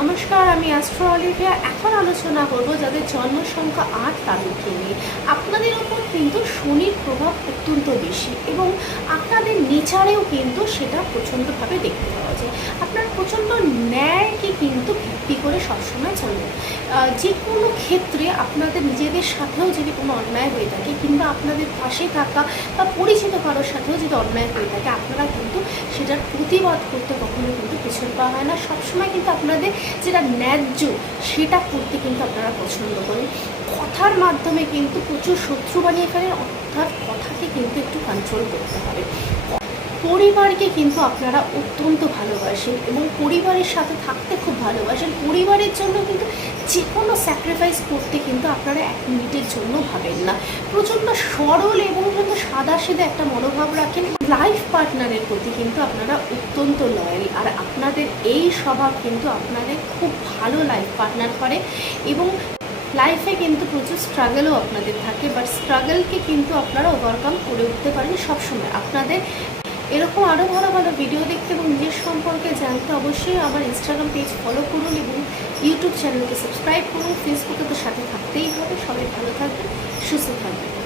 নমস্কার, আমি astro Olivia. এখন আলোচনা করব যাদের জন্ম সংখ্যা ৮ তাদেরকে নিয়ে। আপনাদের ওপর কিন্তু শনির প্রভাব অত্যন্ত বেশি এবং আপনাদের নেচারেও কিন্তু সেটা প্রচণ্ডভাবে দেখতে পাওয়া যায়। আপনার প্রচণ্ড ন্যায়কে কিন্তু ভিত্তি করে সবসময় চলবে। যে কোনো ক্ষেত্রে আপনাদের নিজেদের সাথেও যদি কোনো অন্যায় হয়ে থাকে কিংবা আপনাদের পাশে থাকা বা পরিচিত কারোর সাথেও যদি অন্যায় হয়ে থাকে, আপনারা কিন্তু সেটার প্রতিবাদ করতে কখনো কিন্তু পিছন পাওয়া হয় না। সবসময় কিন্তু আপনাদের যেটা ন্যায্য সেটা করতে কিন্তু আপনারা পছন্দ করেন। কথার মাধ্যমে কিন্তু প্রচুর শত্রু বানিয়ে ফেলেন, অর্থাৎ কথাকে কিন্তু একটু কন্ট্রোল করতে হবে। পরিবারকে কিন্তু আপনারা অত্যন্ত ভালোবাসেন এবং পরিবারের সাথে থাকতে খুব ভালোবাসেন। পরিবারের জন্য কিন্তু যে কোনো স্যাক্রিফাইস করতে কিন্তু আপনারা 1 মিনিটের জন্য ভাবেন না। প্রচণ্ড সরল এবং কিন্তু সাদাসিধে একটা মনোভাব রাখেন। লাইফ পার্টনারের প্রতি কিন্তু আপনারা অত্যন্ত লয়াল, আর আপনাদের এই স্বভাব কিন্তু আপনাদের খুব ভালো লাইফ পার্টনার করে এবং লাইফে কিন্তু প্রচুর স্ট্রাগলও আপনাদের থাকে, বাট স্ট্রাগলকে কিন্তু আপনারা ওভারকাম করে উঠতে পারেন সবসময়। আপনাদের এরকম আরও ভালো ভালো ভিডিও দেখতে এবং নিজের সম্পর্কে জানতে অবশ্যই আমার ইনস্টাগ্রাম পেজ ফলো করুন এবং ইউটিউব চ্যানেলকে সাবস্ক্রাইব করুন। ফেসবুকে তো সাথে থাকতেই হবে। সবাই ভালো থাকবেন, সুস্থ থাকবেন।